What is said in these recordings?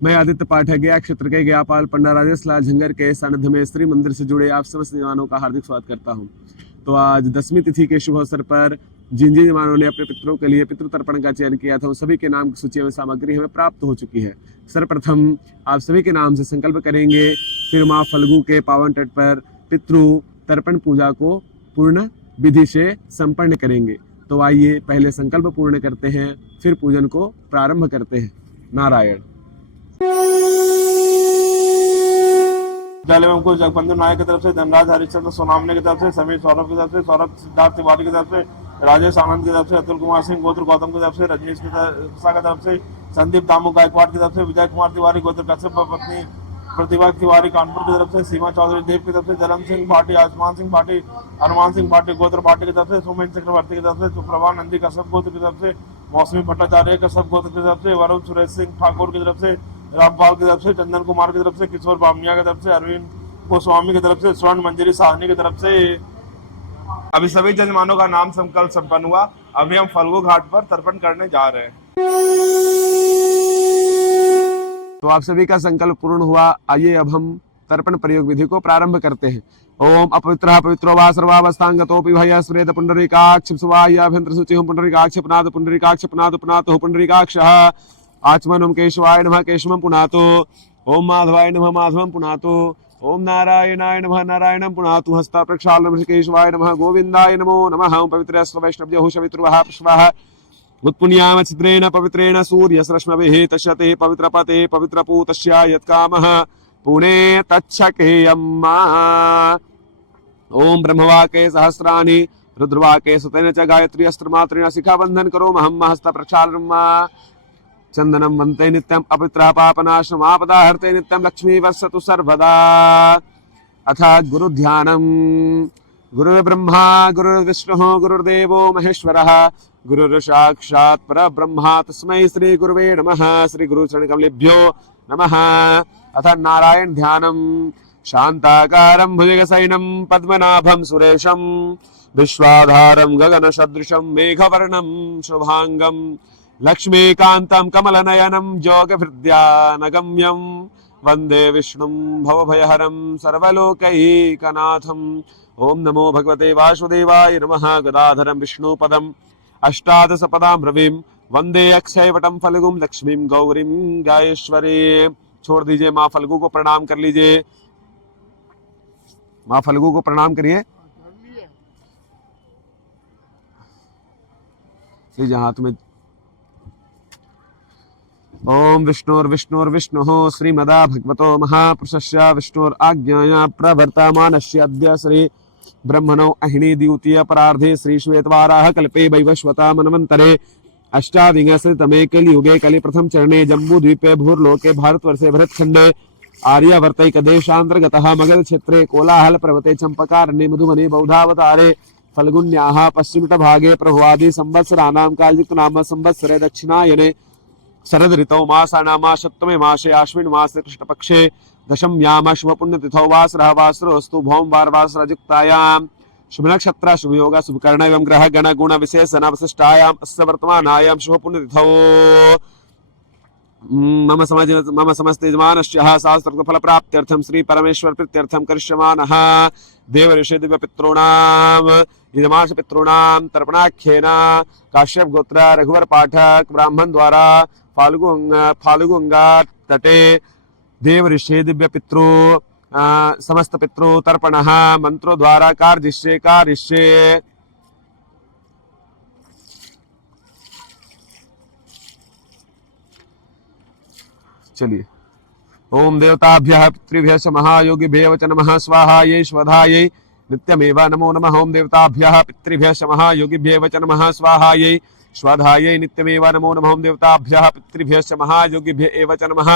मैं आदित्य पाठक गया क्षेत्र के गयापाल पंडा राजेश लाल झंगर के सानिध्य में श्री मंदिर से जुड़े आप समस्त जवानों का हार्दिक स्वागत करता हूं। तो आज 10वीं तिथि के शुभ अवसर पर जिन जिन जवानों ने अपने पितरों के लिए पितृ तर्पण का चयन किया था उन सभी के नाम की सूची में सामग्री हमें प्राप्त हो चुकी है। सर्वप्रथम आप सभी के नाम से संकल्प करेंगे, फिर माँ फल्गु के पावन तट पर पितृ तर्पण पूजा को पूर्ण विधि से संपन्न करेंगे। तो आइए पहले संकल्प पूर्ण करते हैं, फिर पूजन को प्रारंभ करते हैं। नारायण। विद्यालय में हमको जगबंधु नायक की तरफ से, धनराज हरिश्चंद्र सोनामने की तरफ से, समीर सौरभ की तरफ से, सौरभ सिद्धार्थ तिवारी की तरफ से, राजेश आनंद की तरफ से, अतुल कुमार सिंह गोत्र गौतम की तरफ से, रजनीश की तरफ से, संदीप दामू गायकवाड़ की तरफ से, विजय कुमार तिवारी गोत्र कश्यप पत्नी प्रतिभा तिवारी कानपुर की तरफ से, सीमा चौधरी देव की तरफ से, जलम सिंह भाटी, आसमान सिंह भाटी, हनुमान सिंह भाटी गोत्र भाटी की तरफ से, सोमेन चक्रवर्ती की तरफ से, सुप्रभा नंदी कश्यप गोत्र की तरफ से, मौसमी भट्टाचार्य कश्यप गोत्र की तरफ से, वरुण सुरेश सिंह ठाकुर की तरफ से, रामपाल की तरफ से, चंदन कुमार की तरफ से, किशोर बामिया की तरफ से, अरविंद गोस्वामी की तरफ से, स्वर्ण मंजरी साहनी की तरफ से। अभी सभी जजमानों का नाम संकल्प संपन्न हुआ। अभी हम फल्गु घाट पर तर्पण करने जा रहे हैं। तो आप सभी का संकल्प पूर्ण हुआ। आइए अब हम तर्पण प्रयोग विधि को प्रारंभ करते हैं। ओम अपवित्रः पवित्रो वा सर्वावस्थांगतोऽपि भयः स्मरेत पुंडरीकाक्ष सुवाह्याभ्यंतर शुचिः पुंडरीकाक्ष पुनाद पुंडरीकाक्ष पुनाद पुनातो पुंडरीकाक्षः आचमनं केशवाय नमः केशवं पुनातो। ओम माधवाय नमः माधवं पुनातो। ओम नारायणाय नमः नारायणं पुनातु। हस्ता प्रक्षालनं ऋषिकेशवाय नमः गोविंदाय नमो नमः। ओम पवित्रस्य वैष्णव्यो शवितृवः पृष्वः उत्पुण्याम छिद्रेण पवित्रेण सूर्यस्रश्मभिः तस्यते पवित्रपते पवित्रपूतस्य यत्कामः पुणे तच्छकेयम्। ओम ब्रह्मवाके सहस्राणि रुद्रवाके सुतेन च गायत्री अस्त्रमात्रेण शिखाबन्धन करोमहं। हस्त प्रक्षालनं चंदनम वंते नित्यम अपवित्रः पापनाशनम् आपदाहर्ते नित्यम लक्ष्मी वर्षतु सर्वदा। अथ गुरु ध्यानम। गुरुर्ब्रह्मा गुरुर्विष्णुः गुरुर्देवो महेश्वरः गुरुर्साक्षात् परब्रह्म तस्मै श्री गुरुवे नमः। श्री गुरु चरण कमलेभ्यो नमः। अथ नारायण ध्यानम। शांताकारं भुजगशयनं पद्मनाभं सुरेशं विश्वाधारं गगनसदृशं मेघवर्णं शुभांगं लक्ष्मीकान्तं कमलनयनं योगभृद्यानगम्यं वन्दे विष्णुं भवभयहरं सर्वलोकैकनाथम्। ओम नमो भगवते वासुदेवाय नमः। गदाधरं विष्णुपदम् अष्टादशपदां रविं वन्दे अक्षयवटं फल्गुं लक्ष्मीं गौरीं गायेश्वरी। छोड़ दीजिए, माँ फल्गु को प्रणाम कर लीजिए। माँ फल्गु को प्रणाम करिए। लीजिए हाथ में। ओम विष्णुर्विष्णुर्विष्णुः श्रीमदा भगवतो महापुरुषस्य विष्णुराज्ञया प्रवर्तमानस्य अद्य श्री ब्रह्मणो अहिणी द्वितीय परार्धे श्री श्वेतवाराह कल्पे वैवस्वता मनवंतरे अष्टाविंशतितमे कलियुगे कलि प्रथम चरणे जम्बू द्वीपे भूर्लोके भारतवर्षे भरतखंडे आर्यावर्तैक देशांतर्गतः मगध क्षेत्रे कोलाहल पर्वते चंपकारण्ये मधुबने बौद्धावतारे फल्गुन्याः पश्चिमभागे प्रभवादि संवत्सराणां कालयुक्त नाम संवत्सरे दक्षिणायने शरद ऋतौ मासानामा सप्तमे मासे आश्विन मासे कृष्णपक्षे दशम्याम शुभ पुण्यतिथौ वासरः वासरोऽस्तु भौमवार वासरयुक्तायां शुभ नक्षत्र शुभ योग शुभ कर्ण एवं ग्रह गण गुण विशेषण विशिष्टायां अस्य वर्तमानायां शुभ पुण्यतिथौ मम समस्त यजमानस्य शास्त्र फल प्राप्त्यर्थं श्री परमेश्वर प्रीत्यर्थं करिष्यमानः देव ऋषि दिव्य पितॄणां यजमानस्य पितॄणां तर्पणाख्येन काश्यप गोत्र रघुवर पाठक ब्राह्मण द्वारा फाल्गुंगा तटे देव ऋषि दिव्य पितृ समस्त पितृ तर्पणः मंत्रों द्वारा कार्य। चलिए। ओम देवताभ्यः पितृभ्यः महायोगिभ्यः च नमः। स्वाहायै स्वधायै नित्यमेव नमो नमः। ओम देवताभ्यः पितृभ्यः महायोगिभ्यः च नमः। स्वाहायै स्वधायै नित्यमेव नमो नमः। ओम देवताभ्यः पितृभ्यः महायोगिभ्यः च नमः।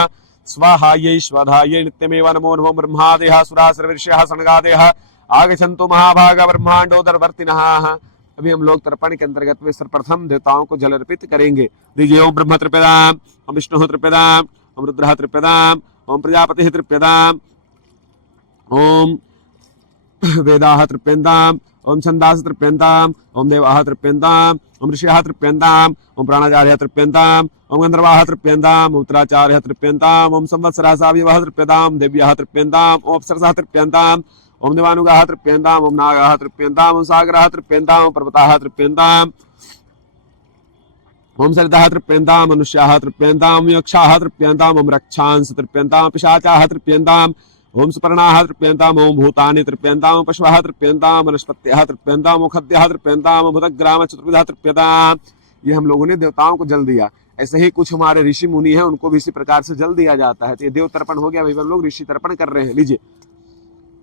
स्वाहायै स्वधायै नित्यमेव नमो नमः। ब्रह्मादयः सुरासुरर्षयः सनगादयः आगच्छन्तु महाभाग ब्रह्मांडोदरवर्तिनः। अभी हम लोग तर्पण के अंतर्गत में सर्वप्रथम देवताओं को जल अर्पित करेंगे। दीजिए। ओम ब्रह्म तृप्यताम्, ओम विष्णु तृप्यताम्, ओम रुद्रः तृप्यताम्, ओम प्रजापतिः तृप्यताम्, ओम वेदाः तृप्यन्ताम्, ओम छंदास तृप्यंताम, ओम देवाः तृप्यंताम, ओम ऋषयः तृप्यंताम, ओम प्राणाचार्यः तृप्यंताम, ओम गंधर्वाः तृप्यंताम, ओम उत्तराचार्यः तृप्यंताम, ओम संवत्सराः सावयवः तृप्यताम, देव्याः तृप्यंताम, ओम अप्सरसः तृप्यंताम, ओम देवानुगाः तृप्यंताम, ओम नागाः तृप्यंताम, ओम सागराः तृप्यंताम, ओम पर्वताः तृप्यंताम, ओम सरिताः तृप्यंताम, मनुष्याः तृप्यंताम, यक्षाः तृप्यंताम, ओम रक्षांस तृप्यंताम, पिशाचाः तृप्यंताम, ओम सुपर्णाः तृप्यंताम, ओम भूतानि तृप्यंताम, पशवः तृप्यंताम, वनस्पत्यः तृप्यंताम, ओम खद्यः तृप्यंताम, भूतग्राम चतुर्विधः तृप्यताम। ये हम लोगों ने देवताओं को जल दिया। ऐसे ही कुछ हमारे ऋषि मुनि हैं, उनको भी इसी प्रकार से जल दिया जाता है। तो ये देव तर्पण हो गया, अभी हम लोग ऋषि तर्पण कर रहे हैं। लीजिए,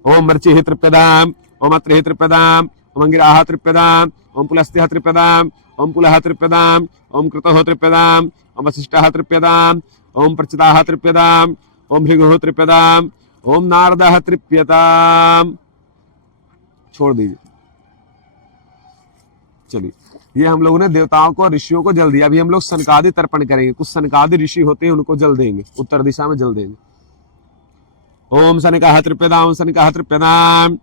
ओम मर्चिः तृप्यताम, ओम अत्रिः तृप्यताम, ओम अंगिराः तृप्यताम, ओम पुलस्त्यः तृप्यताम, ओम पुलः तृप्यताम, ओम कृतः तृप्यताम, ओम वसिष्ठः तृप्यताम, ओम प्रचिताः तृप्यताम, ओम भृगुः तृप्यताम, ओम नारदः तृप्यताम। छोड़ दीजिए। चलिए, ये हम लोगों ने देवताओं को, ऋषियों को जल दिया। अभी हम लोग सनकादि तर्पण करेंगे। कुछ सनकादि ऋषि होते हैं, उनको जल देंगे, उत्तर दिशा में जल देंगे। ओम सनकाः तृप्यताम, ओम सनकाः तृप्यताम।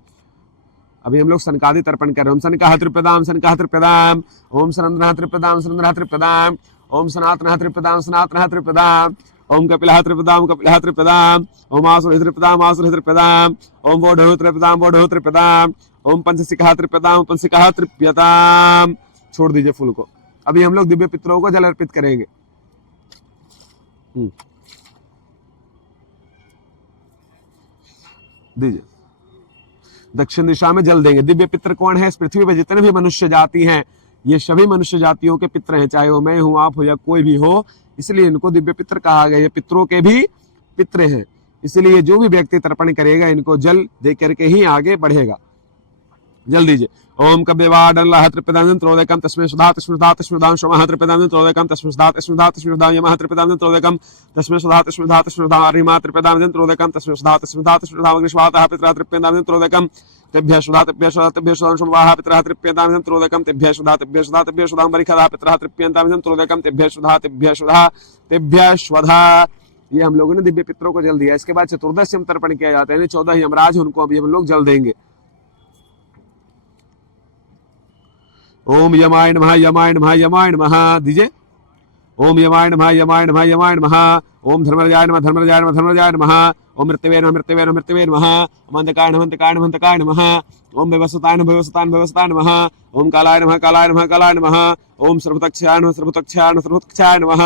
अभी हम लोग सनकादि तर्पण कर रहे हैं। ओम सनकाः तृप्यताम, सनकाः तृप्यताम, ओम सनंद्रः तृप्यताम, सनंद्रः तृप्यताम, ओम सनातनः तृप्यताम, सनातनः तृप्यताम, ओम कपिलः तृप्यताम, कपिलः तृप्यताम, ओम आसुरः तृप्यताम, आसुरः तृप्यताम, ओम वोढुः तृप्यताम, वोढुः तृप्यताम, ओम पंचसिकः तृप्यताम, पंचसिकः तृप्यताम। छोड़ दीजिए फूल को। अभी हम लोग दिव्य पितरों को जल अर्पित करेंगे। दीजिए, दक्षिण दिशा में जल देंगे। दिव्य पितर कौन है? इस पृथ्वी पर जितने भी मनुष्य जाति हैं, ये सभी मनुष्य जातियों के पितर हैं, चाहे वो मैं हूं, आप हो या कोई भी हो। इसलिए इनको दिव्य पितर कहा गया। ये पितरों के भी पितर हैं, इसलिए जो भी व्यक्ति तर्पण करेगा, इनको जल दे करके ही आगे बढ़ेगा। जल दीजिए। ओम कव्यवाडल्लाह तृप्यताम त्रोदकम तस्मै सुधा तस्मै सुधा तस्मै सुधां शमः तृप्यताम त्रोदकम तस्मै सुधा तस्मै सुधा तस्मै सुधां यमः तृप्यताम त्रोदकम तस्मै सुधा तस्मै सुधा तस्मै सुधा अरिमा तृप्यताम त्रोदकम तस्मै सुधा तस्मै सुधा तस्मै सुधा अग्निश्वातः पितरः तृप्यताम त्रोदकम तेभ्यः सुधा तेभ्यः सुधा तेभ्यः सुधां शमः पितरः तृप्यताम त्रोदकम तेभ्यः सुधा तेभ्यः सुधा तेभ्यः सुधां बरिखदः पितरः तृप्यताम त्रोदकम तेभ्यः सुधा तेभ्यः सुधा तेभ्यः स्वधा। ये हम लोगों ने दिव्य पितरों को जल दिया। इसके बाद चतुर्दशी तर्पण किया जाता है। 14 यमराज, उनको अभी हम लोग जल देंगे। ओम यमाय नमः, यमाय नमः, यमाय नमः। दीजिए। ओम यमाय नमः, यमाय नमः, यमाय नमः। ओम धर्मराजाय नमः, धर्मराजाय नमः, धर्मराजाय नमः। ओम मृत्यवे नमः, मृत्यवे नमः, मृत्यवे नमः। ओम अंधकाय नमः, अंधकाय नमः, अंधकाय नमः। ओम व्यवस्थाय नमः, व्यवस्थाय नमः, व्यवस्थाय नमः। ओम कालाय नमः, कालाय नमः, कालाय नमः। ओम सर्वतक्षाय नमः, सर्वतक्षाय नमः, सर्वतक्षाय नमः।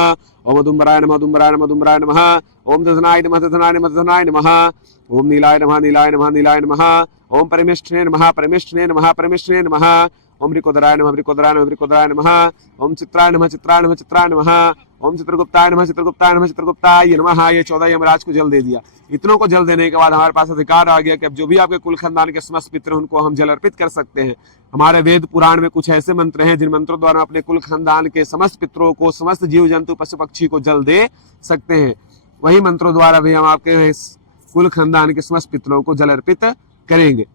ओम अदुम्बराय नमः, अदुम्बराय नमः, अदुम्बराय नमः। ओम दधनाय नमः, दधनाय नमः, दधनाय नमः। ओम नीलाय नमः, नीलाय नमः, नीलाय नमः। ओम परमेष्ठिने नमः, परमेष्ठिने नमः, परमेष्ठिने नमः। ओम रिकोदराय नमः, रिकोदराय नमः, रिकोदराय नमः। ओम चित्राय नमः, चित्राय नमः, चित्राय नमः। ओम चित्रगुप्ताय नमः, चित्रगुप्ताय नमः, चित्रगुप्ताय नमः। ये 14 यमराज को जल दे दिया। इतनों को जल देने के बाद हमारे पास अधिकार आ गया कि अब जो भी आपके कुल खानदान के समस्त पितर, उनको हम जल अर्पित कर सकते हैं। हमारे वेद पुराण में कुछ ऐसे मंत्र हैं जिन मंत्रों द्वारा अपने कुल खानदान के समस्त पितरों को, समस्त जीव जंतु पशु पक्षी को जल दे सकते हैं। वही मंत्रों द्वारा भी हम आपके कुल खानदान के समस्त पितरों को जल अर्पित करेंगे।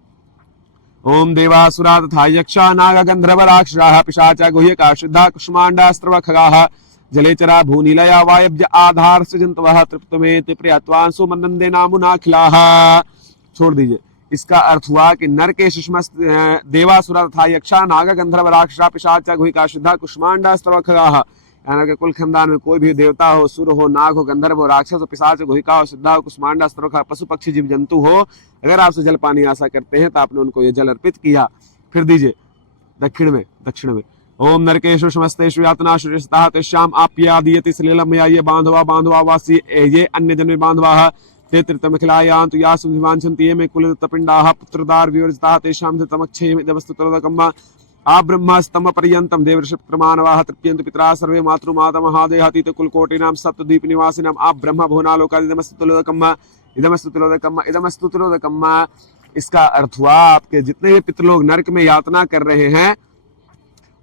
ओम देवासुरा तथा यक्षा नाग गंधर्व राक्षसाः पिशाचा गुह्यका सिद्धा कुष्मांडा स्त्रव खगाः जलेचरा भूनीलया वायव्य आधार सृजन्तवः तृप्तमेति प्रियत्वांसु मनन्दे नामुनाखिलाः। छोड़ दीजिए। इसका अर्थ हुआ कि नर के शिशमस्त देवासुरा तथा यक्षा नाग गंधर्व राक्षसा पिशाचा गुह्यका सिद्धा कुष्मांडा स्त्रव खगाः। यानी कि कुल खानदान में कोई भी देवता हो, सुर हो, नाग हो, गंधर्व हो, राक्षस हो, पिशाच हो, गुहिका हो, सिद्धा हो, कुष्मांडा, स्त्रवखगा, पशु पक्षी जीव जंतु हो, अगर आपसे जल पानी आशा करते हैं तो आपने उनको ये जल अर्पित किया। फिर दीजिए दक्षिण में। दक्षिण में ओम नरकेशु समस्तेषु यातनाषु रिष्ताः तेषाम् आप्यादीयते सलिलं मया ये बांधवा बांधवा वासी ये अन्य जन्म बांधवाः ते त्रितमखिलायान्तु यासु विवाञ्छन्ति ये मे कुलपिण्डाः पुत्रदार विवर्जिताः तेषां धृतमक्षयमिदमस्तुतरोदकम् आ ब्रह्मस्तम पर्यंतम देवर्षिमानवाः तृप्यन्तु पितरा सर्वे मातृमाता महादेहातीत कुलकोटिनां सप्तद्वीप निवासिनां आ ब्रह्म भुवनालोकादिदमस्तुतिलोदकम् इदमस्तुतिलोदकम् इदमस्तुतिलोदकम्। इसका अर्थ हुआ आपके जितने भी पितृलोग नरक में यातना कर रहे हैं,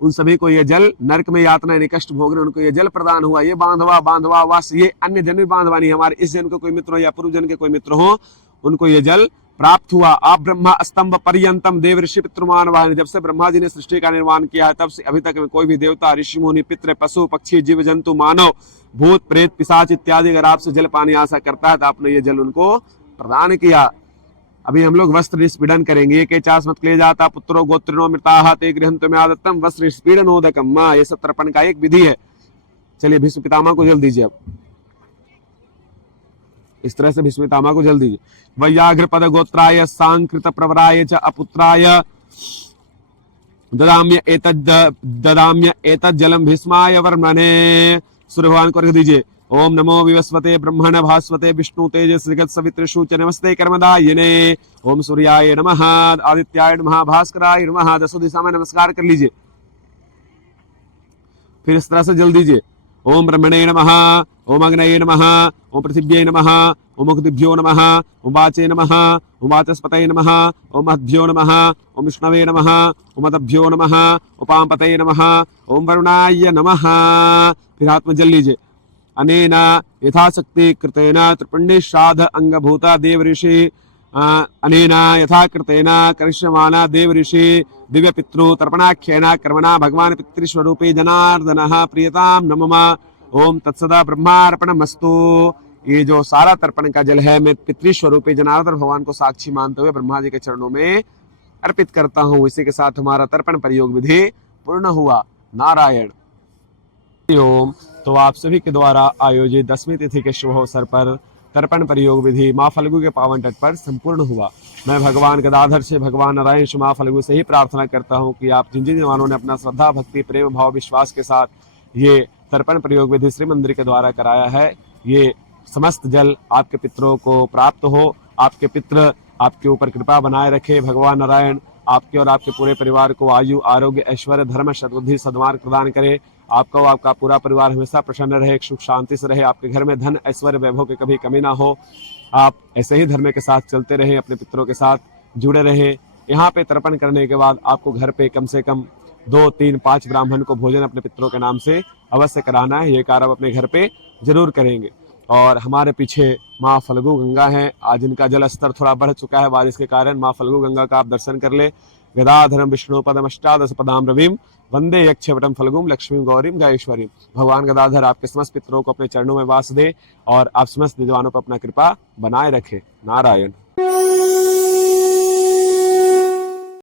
उन सभी को ये जल, नरक में यातना यानी कष्ट भोग रहे, उनको ये जल प्रदान हुआ। ये बांधवा बांधवा वास, ये अन्य जन्म बांधवा नहीं, हमारे इस जन्म के कोई मित्र हो या पूर्व जन्म के कोई मित्र हो, उनको ये जल प्राप्त हुआ। आप ब्रह्मा स्तंभ पर्यंतम देव ऋषि पितृमानवाः। जब से ब्रह्मा जी ने सृष्टि का निर्माण किया है तब से अभी तक में कोई भी देवता, ऋषि मुनि, पितृ, पशु पक्षी, जीव जंतु, मानव, भूत प्रेत, पिशाच इत्यादि अगर आपसे जल पानी आशा करता है तो आपने ये जल उनको प्रदान किया। अभी हम लोग वस्त्र स्पीडन करेंगे। के चास्मत क्ले जाता पुत्रो गोत्रिनो मृताः ते गृहंतु में आदत्तम वस्त्र स्पीडनोदकम। ये सब तर्पण का एक विधि है। चलिए भीष्म पितामह को जल दीजिए। अब इस तरह से भीष्म पितामह को जल दीजिए। वैयाघ्र पद गोत्राय सांकृत प्रवराय च अपुत्राय ददाम्य एतद् जलम भीष्माय वर्मणे। सूर्य भगवान को रख दीजिए। ओम नमो विवस्वते ब्रह्मण भास्वते विष्णु तेजस जगत सवितृषु च नमस्ते कर्मदायिने। ओम सूर्याय नमः, आदित्याय नमः, भास्कराय नमः। 10 दिशा में नमस्कार कर लीजिए। फिर इस तरह से जल दीजिए। ओम ब्रह्मणे नमः, ओम अग्नये नमः, ओम पृथिव्यै नमः, ओम मुक्तिभ्यो नमः, ओम वाचे नमः, ओम वाचस्पतये नमः, ओम महद्भ्यो नमः, ओम विष्णवे नमः, ओम मदभ्यो नमः, उपामपतये नमः, ओम वरुणाय नमः। फिर हाथ में जल लीजिए। अनेन यथाशक्ति कृतेन त्रिपुण्य श्राद्ध अंगभूता देव ऋषि अनेन यथा कृतेन करिष्यमाना देव ऋषि दिव्य पितृ तर्पणाख्येन कर्मणा भगवान पितृस्वरूपे जनार्दनः प्रियताम नमः। ओम तत्सदा ब्रह्मार्पणमस्तु। ये जो सारा तर्पण का जल है मैं पितृस्वरूपे जनार्दन भगवान को साक्षी मानते हुए ब्रह्मा जी के चरणों में अर्पित करता हूँ। इसी के साथ हमारा तर्पण प्रयोग विधि पूर्ण हुआ। नारायण। ओम। तो आप सभी के द्वारा आयोजित 10वीं तिथि के शुभ अवसर पर तर्पण प्रयोग विधि माँ फल्गु के पावन तट पर संपूर्ण हुआ। मैं भगवान गदाधर से, भगवान नारायण से, माँ फल्गु से ही प्रार्थना करता हूँ कि आप जिन जिन जवानों ने अपना श्रद्धा भक्ति प्रेम भाव विश्वास के साथ ये तर्पण प्रयोग विधि श्री मंदिर के द्वारा कराया है, ये समस्त जल आपके पितरों को प्राप्त हो। आपके पितृ आपके ऊपर कृपा बनाए रखे। भगवान नारायण आपके और आपके पूरे परिवार को आयु आरोग्य ऐश्वर्य धर्म सद्बुद्धि सद्मार्ग प्रदान करे। आपका और आपका पूरा परिवार हमेशा प्रसन्न रहे, सुख शांति से रहे। आपके घर में धन ऐश्वर्य वैभव की कभी कमी ना हो। आप ऐसे ही धर्म के साथ चलते रहें, अपने पितरों के साथ जुड़े रहें। यहाँ पे तर्पण करने के बाद आपको घर पे कम से कम 2, 3, 5 ब्राह्मण को भोजन अपने पितरों के नाम से अवश्य कराना है। ये कार्य आप अपने घर पे जरूर करेंगे। और हमारे पीछे माँ फल्गु गंगा है। आज इनका जल स्तर थोड़ा बढ़ चुका है बारिश के कारण। माँ फल्गु गंगा का आप दर्शन कर ले। गदाधरम विष्णु पदम अष्टादश पदाम रविम वंदे यक्षवटम फल्गुम लक्ष्मीम गौरीम गायेश्वरीम। भगवान गदाधर आपके समस्त पितरों को अपने चरणों में वास दे और आप समस्त विद्वानों पर अपना कृपा बनाए रखे। नारायण।